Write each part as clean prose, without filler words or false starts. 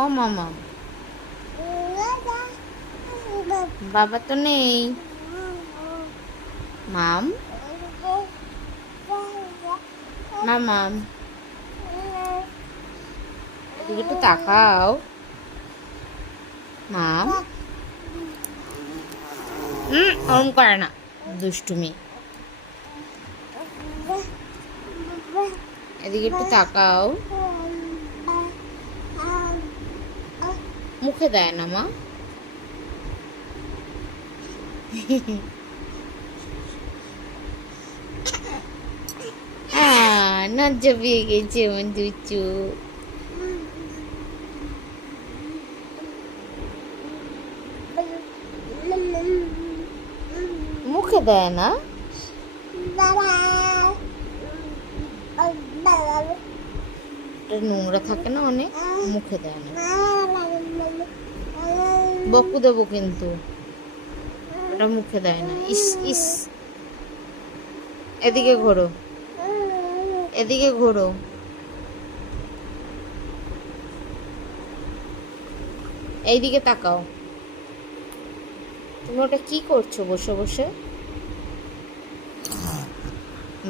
ও মামা, বাবা তো নেই। মাম, মামাম, এদিকে একটু তাকাও। মাম, ওরম করে না, দুষ্টুমি। এদিকে একটু তাকাও। মুখে দেয় না মা। লজ্জা পেয়ে গেছে আমার দুচু। মুখে দেয় না। নোংরা থাকে না অনেক, মুখে দেয় না। বকু দেবো কিন্তু, ওটা মুখে দেয় না। ইস ইস, এদিকে ঘোরো, এদিকে ঘোরো। এইদিকে তাকাও। তুমি ওটা কি করছো বসে বসে?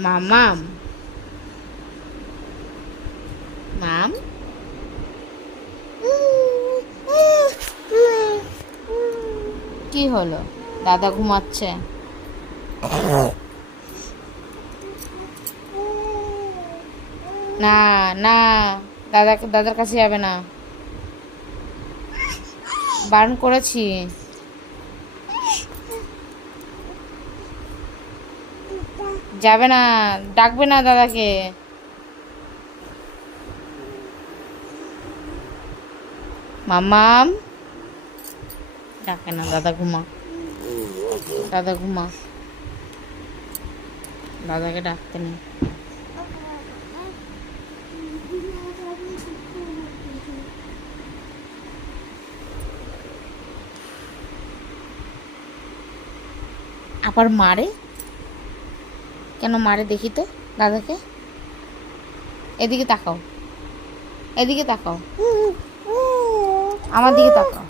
মামাম, মাম, কি হলো? দাদা ঘুমাচ্ছে। না না, দাদার কাছে যাবে না, বারণ করেছি। যাবে না, ডাকবে না দাদাকে। মামাম, ডাকে না, দাদা ঘুমা, দাদা ঘুমা, দাদাকে ডাকতে নেই। আবার মারে কেন? মারে দেখি তো দাদাকে। এদিকে তাকাও, এদিকে তাকাও, আমার দিকে তাকাও।